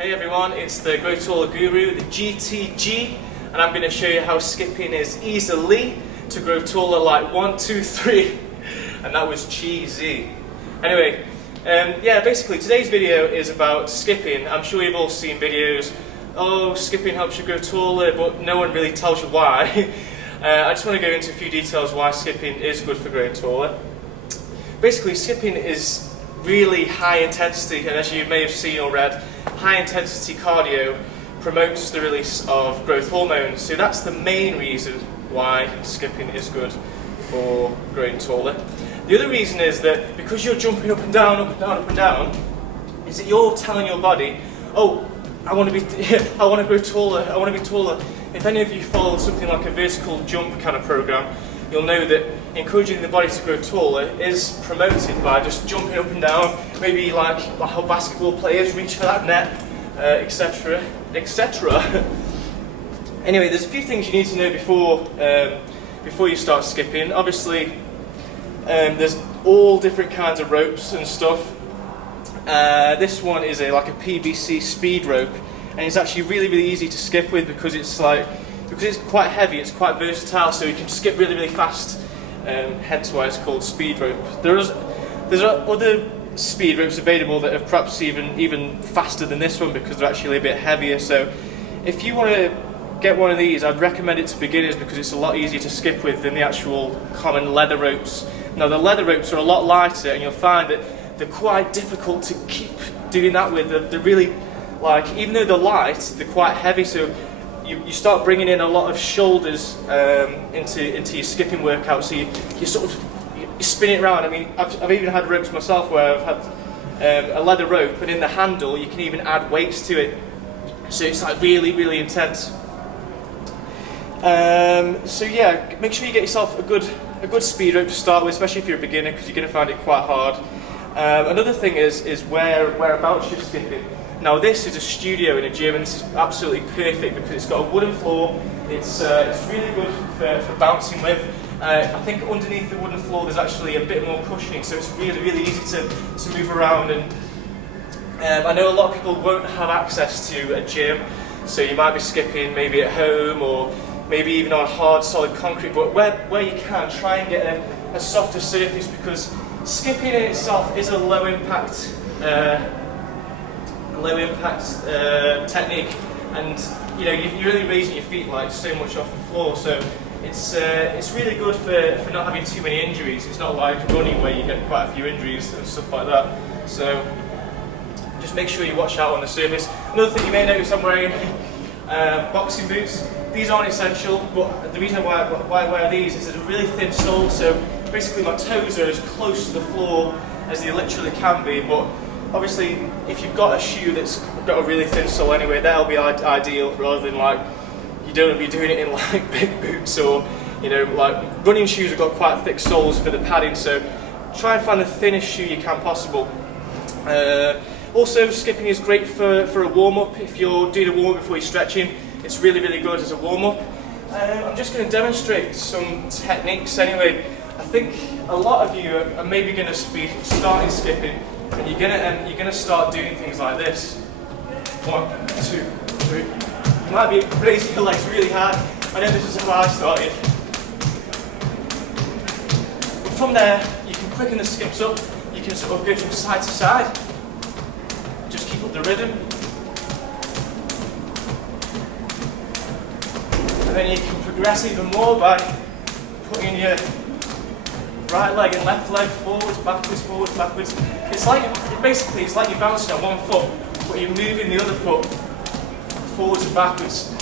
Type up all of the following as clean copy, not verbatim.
Hey everyone, it's the Grow Taller Guru, the GTG, and I'm going to show you how skipping is easily to grow taller like 1, 2, 3, and that was cheesy. Anyway, basically today's video is about skipping. I'm sure you've all seen videos, oh, skipping helps you grow taller, but no one really tells you why. I just want to go into a few details why skipping is good for growing taller. Basically, skipping is really high intensity, and as you may have seen or read, high intensity cardio promotes the release of growth hormones. So that's the main reason why skipping is good for growing taller. The other reason is that because you're jumping up and down, up and down, up and down, is that you're telling your body, oh, I want to grow taller, I want to be taller. If any of you followed something like a vertical jump kind of program, you'll know that encouraging the body to grow taller is promoted by just jumping up and down, maybe like how basketball players reach for that net, etc, etc. Anyway, there's a few things you need to know before you start skipping. Obviously, there's all different kinds of ropes and stuff. This one is like a PVC speed rope, and it's actually really easy to skip with because it's quite heavy, it's quite versatile, so you can skip really fast, hence why it's called speed rope. There's other speed ropes available that are perhaps even faster than this one because they're actually a bit heavier, so if you want to get one of these, I'd recommend it to beginners because it's a lot easier to skip with than the actual common leather ropes. Now the leather ropes are a lot lighter, and you'll find that they're quite difficult to keep doing that with. They're really, even though they're light, they're quite heavy, so you start bringing in a lot of shoulders into your skipping workout, so you sort of you spin it around. I mean, I've even had ropes myself where I've had a leather rope, and in the handle you can even add weights to it, so it's like really intense. So yeah, make sure you get yourself a good speed rope to start with, especially if you're a beginner, because you're going to find it quite hard. Another thing is whereabouts you're skipping. Now this is a studio in a gym, and this is absolutely perfect because it's got a wooden floor. It's really good for bouncing with. I think underneath the wooden floor there's actually a bit more cushioning, so it's really easy to move around. And I know a lot of people won't have access to a gym, so you might be skipping maybe at home or maybe even on hard solid concrete, but where you can, try and get a softer surface, because skipping in itself is a low impact technique, and you're really raising your feet like so much off the floor, so it's really good for not having too many injuries. It's not like running where you get quite a few injuries and stuff like that, so just make sure you watch out on the surface. Another thing you may notice, I'm wearing boxing boots. These aren't essential, but the reason why I wear these is there's a really thin sole, so basically my toes are as close to the floor as they literally can be, but obviously if you've got a shoe that's got a really thin sole anyway, that'll be ideal, rather than you don't want to be doing it in big boots, or running shoes have got quite thick soles for the padding, so try and find the thinnest shoe you can possible. Also, skipping is great for a warm-up. If you're doing a warm-up before you're stretching, it's really good as a warm-up. I'm just going to demonstrate some techniques anyway. I think a lot of you are maybe going to be starting skipping, and you're going to start doing things like this. 1, 2, 3. You might be raising your legs really hard. I know this is how I started. But from there, you can quicken the skips up. You can sort of go from side to side. Just keep up the rhythm. And then you can progress even more by putting your right leg and left leg forwards, backwards. It's like you're bouncing on one foot, but you're moving the other foot forwards and backwards.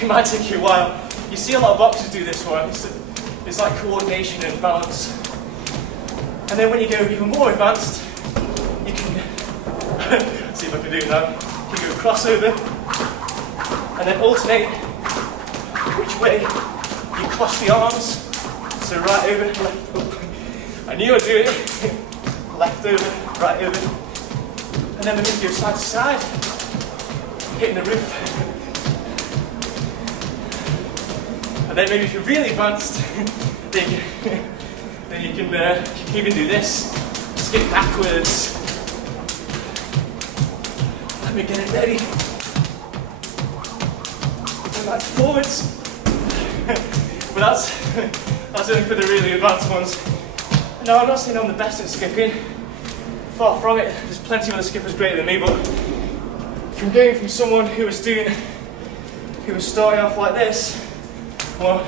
It might take you a while. You see a lot of boxers do this one. It's like coordination and balance. And then when you go even more advanced, you can see if I can do it now. You can go crossover and then alternate which way you cross the arms. So right over, left up. I knew I'd do it. Left over, right over. And then we can go side to side, hitting the roof. And then maybe if you're really advanced, then you can even do this. Skip backwards. Let me get it ready. And back forwards. But that's only for the really advanced ones. Now, I'm not saying I'm the best at skipping. Far from it. There's plenty of other skippers greater than me, but from going from someone who was starting off like this, well,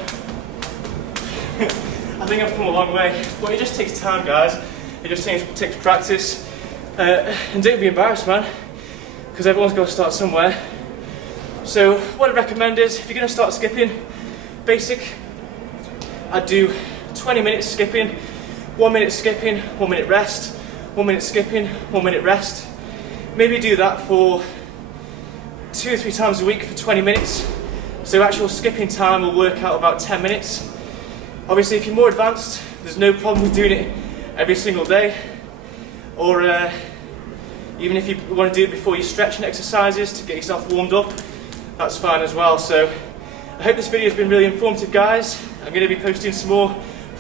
I think I've come a long way. But it just takes time, guys. It just takes practice. And don't be embarrassed, man, because everyone's got to start somewhere. So what I recommend is, if you're going to start skipping, basic, I'd do 20 minutes skipping, 1 minute skipping, 1 minute rest, 1 minute skipping, 1 minute rest. Maybe do that for 2 or 3 times a week for 20 minutes. So actual skipping time will work out about 10 minutes. Obviously, if you're more advanced, there's no problem with doing it every single day. Or even if you want to do it before your stretching exercises to get yourself warmed up, that's fine as well. So I hope this video has been really informative, guys. I'm going to be posting some more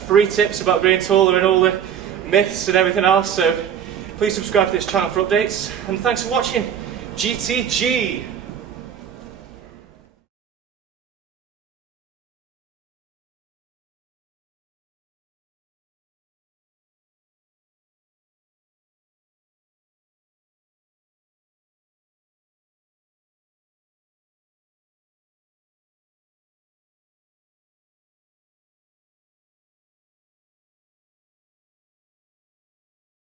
free tips about growing taller and all the myths and everything else. So please subscribe to this channel for updates. And thanks for watching. GTG!